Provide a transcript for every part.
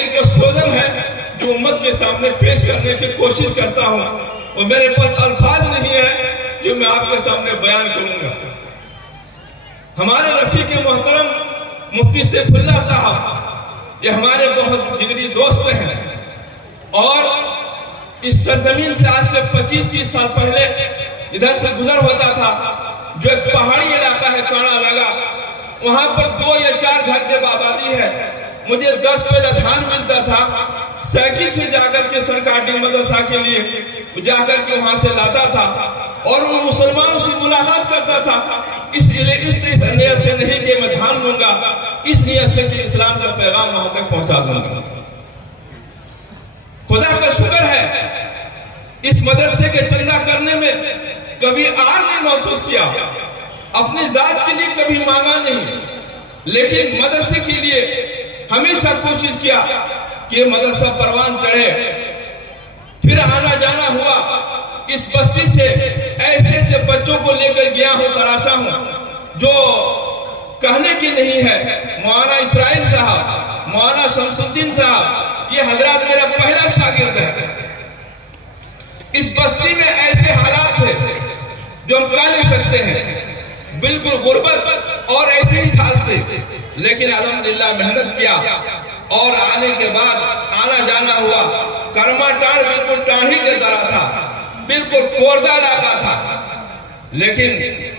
دل کو سوزن ہے جو امت کے سامنے پیش کرنے کی کوشش کرتا ہوں، اور میرے پاس الفاظ نہیں ہے جو میں آپ کے سامنے بیان کروں گا۔ ہمارے رفیق محترم مفتی سیف اللہ صاحب یہ ہمارے بہت جگری دوست ہیں، اور اس سرزمین سے آج سے 25-30 سال پہلے ادھر سے گزر ہوتا تھا، جو ایک پہاڑی علاقہ ہے کانا لگا، وہاں پر 2 یا 4 گھر کے آبادی ہے۔ مجھے 10 روپے دھان ملتا تھا، سائیکل سے جا کر کے سرکاری مدرسہ کے لیے جا کر کے وہاں سے لاتا تھا، اور ان مسلمانوں سے ملاقات کرتا تھا، اس نیت سے نہیں کہ میں دھان لوں گا، اس نیت سے کہ اسلام کا پیغام وہاں تک پہنچا دوں گا۔ خدا کا شکر ہے اس مدرسے کے چندہ کرنے میں کبھی آر نہیں محسوس کیا، اپنی ذات کے لیے کبھی مانگا نہیں، لیکن مدرسے کے لیے ہمیشہ کوشش کیا کہ یہ مدرسہ پروان چڑھے۔ پھر آنا جانا ہوا، اس بستی سے ایسے بچوں کو لے کر گیا ہوں، تراشا ہوں جو کہنے کی نہیں ہے۔ مولانا اسرائیل صاحب، مولانا شمس الدین صاحب، یہ حضرات میرا پہلا شاگرد ہے۔ اس بستی میں ایسے حالات تھے جو ہم کہہ نہیں سکتے ہیں، بالکل غربت اور ایسے ہی حال تھے، لیکن الحمدللہ محنت کیا، اور آنے کے بعد آنا جانا ہوا۔ کرما ٹاڑ بالکل ٹاڑھی کے طرح تھا، بالکل کوردہ علاقہ تھا، لیکن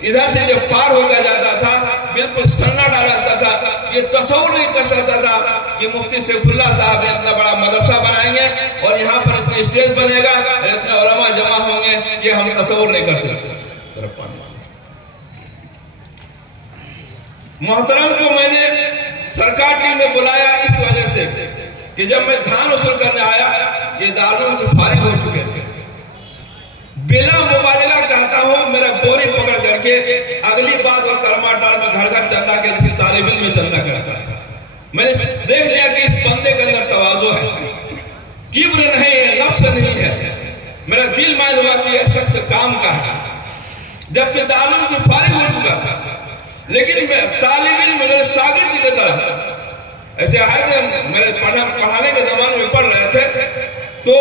ادھر سے جب پار ہو کر جاتا تھا بالکل سناٹا لگتا تھا۔ یہ تصور نہیں کر سکتا تھا کہ مفتی سیف اللہ صاحب اتنا بڑا مدرسہ بنائیں گے اور یہاں پر اتنا اسٹیج بنے گا، اتنے علماء جمع ہوں گے، یہ ہم تصور نہیں کر سکتے۔ محترم کو میں نے سرکار ٹیم میں بلایا اس وجہ سے کہ جب میں دھان وصول کرنے آیا یہ دارالعلوم سے فارغ ہو چکے تھے۔ بلا مبالغہ کہتا ہوں، میرا بوری پکڑ کر کے اگلی بات وہ کرما ٹاڑ میں گھر گھر چندہ کے جس طالب علم میں چندہ کرتا ہے۔ میں نے دیکھ لیا کہ اس بندے کے اندر تواضع ہے، کبر نہیں ہے، نفس نہیں ہے۔ میرا دل مائل ہوا کہ یہ شخص کام کا ہے، جبکہ دارالعلوم سے فارغ ہو چکا تھا، لیکن میں طالب علم میرے شاگرد کی طرح ایسے آئے تھے، میرے پڑھانے کے زمانے میں پڑھ رہے تھے، تو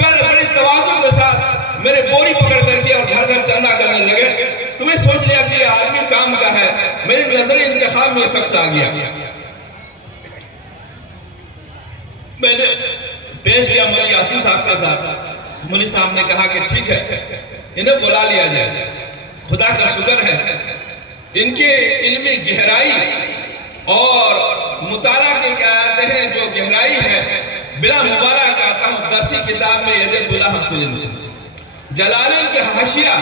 بڑی تواضع کے ساتھ میرے بوری پکڑ کر کے اور گھر گھر چندہ کرنے لگے۔ تو میں سوچ لیا کہ یہ آدمی کام کا ہے، میری نظر انتخاب میں شخص آ گیا۔ میں نے پیش کیا مولی یاسین صاحب کے ساتھ، مولی صاحب نے کہا کہ ٹھیک ہے انہیں بلا لیا جائے۔ خدا کا شکر ہے ان کے علمی گہرائی اور مطالعہ کے کہتے ہیں جو گہرائی ہے، بلا مبالغہ کہتا ہوں درسی کتاب میں ید اللہ حفظ جلالین کے حاشیہ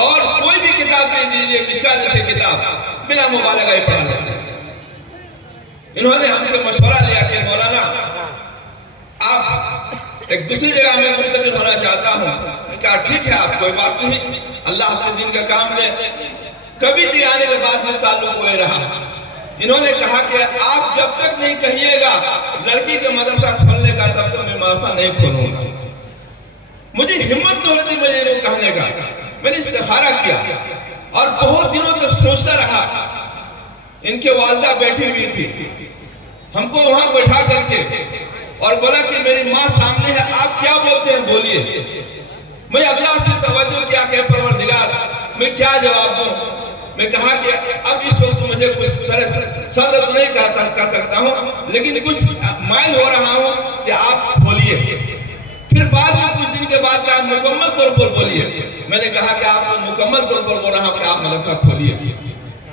اور کوئی بھی کتاب دے دیجئے، مشکا جیسے کتاب بلا مبالغہ ہی پڑھا لیتے ہیں۔ انہوں نے ہم سے مشورہ لیا کہ مولانا آپ ایک دوسری جگہ میں منتقل ہونا چاہتا ہوں۔ کہا ٹھیک ہے، آپ کوئی بات نہیں، اللہ اپنے دین کا کام لے۔ کبھی بھی آنے کے بعد میں تعلق ہوئے رہا۔ انہوں نے کہا کہ آپ جب تک نہیں کہیے گا لڑکی کے مدرسہ کھولنے کا تب تک میں مدرسہ نہیں کھولوں گا۔ مجھے ہمت نہ ہوتی مجھے وہ کہنے کا۔ میں نے استخارہ کیا اور بہت دنوں تک سوچتا رہا۔ ان کے والدہ بیٹھی ہوئی تھی، ہم کو وہاں بیٹھا کر کے اور بولا کہ میری ماں سامنے ہے، آپ کیا بولتے ہیں بولیے۔ میں اللہ سے توجہ کیا کہ پروردگار میں کیا جواب دوں۔ میں کہا کہ اب اس وقت مجھے کچھ صدر نہیں کہہ سکتا ہوں، لیکن کچھ مائل ہو رہا ہوں کہ آپ بولیے۔ پھر بعد میں کچھ دن کے بعد کہ آپ مکمل طور پر بولیے۔ میں نے کہا کہ آپ مکمل طور پر بول رہا ہوں کہ آپ مدرسہ کھولیے۔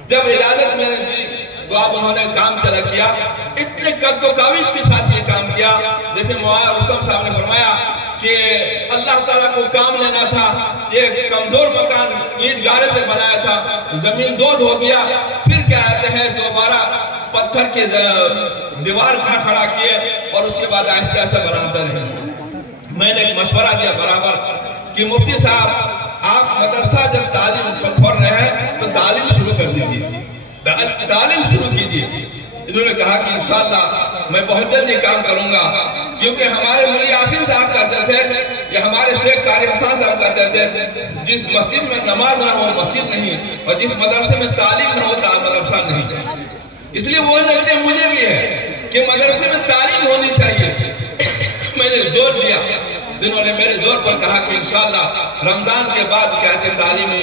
جب اجازت میں نے دی تو آپ انہوں نے کام چلا کیا، اتنے قد و کاوش کے ساتھ یہ کام کیا جیسے مولانا رستم صاحب نے فرمایا کہ اللہ تعالیٰ کو کام لینا تھا، یہ کمزور مکان اینٹ گارے سے بنایا تھا، زمین دود ہو گیا، پھر کیا کہتے ہیں دوبارہ پتھر کے دیوار کھڑا کیے اور اس کے بعد آہستہ آہستہ بناتے رہے۔ میں نے ایک مشورہ دیا برابر کہ مفتی صاحب آپ مدرسہ جب تعلیم کھول رہے ہیں تو تعلیم شروع کر دیجیے، تعلیم شروع کیجیے۔ انہوں نے کہا کہ انشاءاللہ میں بہت جلدی کام کروں گا، کیونکہ ہمارے مولی یاسین صاحب کہتے تھے یا ہمارے شیخ قاری حسن صاحب کہتے تھے جس مسجد میں نماز نہ ہو مسجد نہیں، اور جس مدرسے میں تعلیم نہ ہو مدرسہ نہیں۔ اس لیے وہ نظریں مجھے بھی ہے کہ مدرسے میں تعلیم ہونی چاہیے. میں نے زور دیا، جنہوں نے میرے زور پر کہا کہ انشاءاللہ رمضان کے بعد کہتے تعلیمی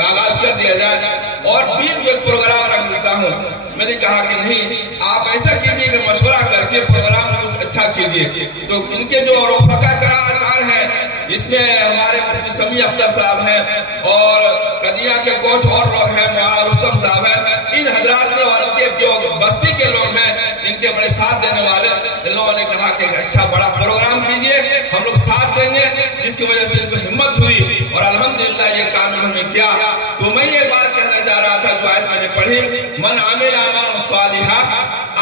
آغاز کر دیا جائے اور دین کو ایک پروگرام رکھ دیتا ہوں. میں نے کہا کہ نہیں، آپ ایسا کیجئے کہ مشورہ کر کے پروگرام کچھ اچھا کیجئے. تو ان کے جو رفقا کار ہیں، اس میں ہمارے مفتی سمیع اختر صاحب ہیں اور قدیہ کے کچھ اور لوگ ہیں، مولانا رستم صاحب ہیں. ان حضرات نے اور ان کے جو بستی کے لوگ ہیں، ان کے بڑے ساتھ دینے والے، ان لوگوں نے کہا کہ اچھا بڑا پروگرام کیجئے، ہم لوگ ساتھ دیں گے، جس کی وجہ سے ان کو ہمت ہوئی اور الحمدللہ یہ کام انہوں نے کیا. تو میں یہ بات کہنا چاہ رہا تھا جو آیت میں نے پڑھی، من عمل عملا صالحا،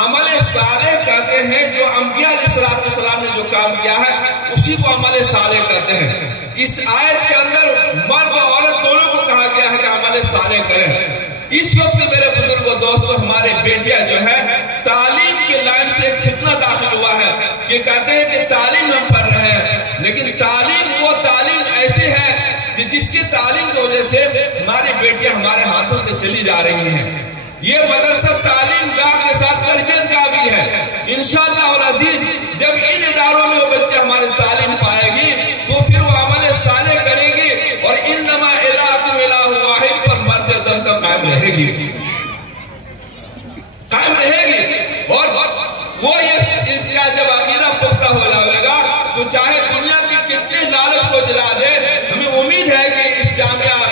عمل صالح کہتے ہیں جو انبیاء علیہ السلام نے جو کام کیا ہے اسی کو عمل صالح کہتے ہیں. اس آیت کے اندر مرد اور عورت دونوں کو کہا گیا ہے کہ عمل صالح کریں. اس وقت میرے بزرگوں دوستوں، ہمارے بیٹیاں جو ہے تعلیم کے لائن سے کتنا داخل ہوا ہے. یہ کہتے ہیں کہ تعلیم ہم پڑھ رہے ہیں، لیکن تعلیم وہ تعلیم ایسی ہے کہ جس کی تعلیم کی وجہ سے ہماری بیٹیاں ہمارے ہاتھوں سے چلی جا رہی ہیں. یہ مدرسہ تعلیم گاہ کے ساتھ تربیت گاہ بھی ہے. انشاءاللہ العزیز جب ان اداروں میں وہ بچے ہمارے تعلیم پائے گی تو پھر وہ عمل صالح کرے گی اور انما الہکم الہ واحد پر مرتے دم تک قائم رہے گی، قائم رہے گی. اور وہ اس کا جب عقیدہ پختہ ہو جائے گا تو چاہے دنیا کی کتنے لالچ کو جلا دے، ہمیں امید ہے کہ اس جامعہ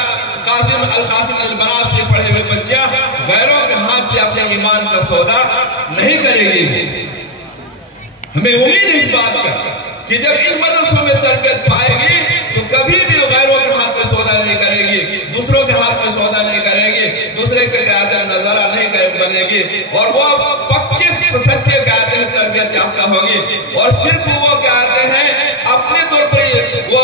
القاسم البنات سے پڑھے ہوئے بچیاں غیروں کے ہاتھ سے اپنے ایمان کا سودا نہیں کرے گی. ہمیں امید ہے اس بات کا کہ جب ان مدرسوں میں تربیت پائے گی تو کبھی بھی غیروں کے ہاتھ میں سودا نہیں کرے گی، دوسروں کے ہاتھ میں سودا نہیں کرے گی، دوسرے کے نظارہ نہیں بنے گی، اور وہ پکے سچے کہتے ہیں تربیت یافتہ ہوگی. اور صرف وہ کہتے ہیں اپنے طور پر وہ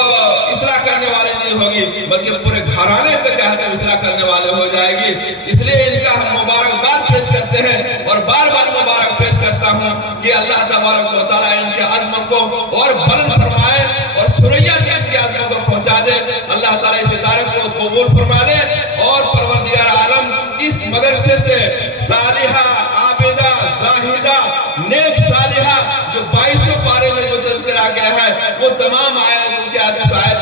اصلاح کرنے والے نہیں ہوگی بلکہ پورے گھرانے کو کہتے ہیں اصلاح کرنے والے ہو جائے گی. اس لیے ان کا ہم مبارکباد پیش کرتے ہیں اور بار بار مبارک پیش کرتا ہوں کہ اللہ تبارک و تعالیٰ ان کے عزم کو اور بلند فرمائے اور سریا کے ان کی عزم کو پہنچا دے. اللہ تعالیٰ اس ادارے کو قبول فرما دے اور پروردگار عالم اس مدرسے سے صالحہ، عابدہ، زاہدہ، نیک صالحہ جو 2200 پارے میں جو تذکرہ گیا ہے وہ تمام آیات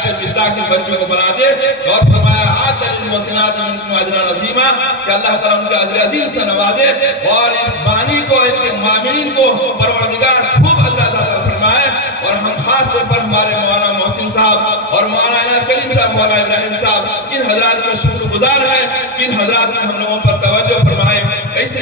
کے مصداق کے بچوں کو بنا دے. اور فرمایا آتَ لِلْمُحْسِنَاتِ مِنْكُمْ أَجْرًا عَظِيمًا کہ اللہ تعالیٰ ان کے اجر عظیم سے نوازے اور اس بانی کو، ان کے معاملین کو پروردگار خوب اجر عطا فرمائے. اور ہم خاص طور پر ہمارے مولانا محسن صاحب اور مولانا عنایت کلیم صاحب، مولانا ابراہیم صاحب، ان حضرات کے شکر گزار ہیں کہ ان حضرات نے ہم لوگوں پر توجہ فرمائے.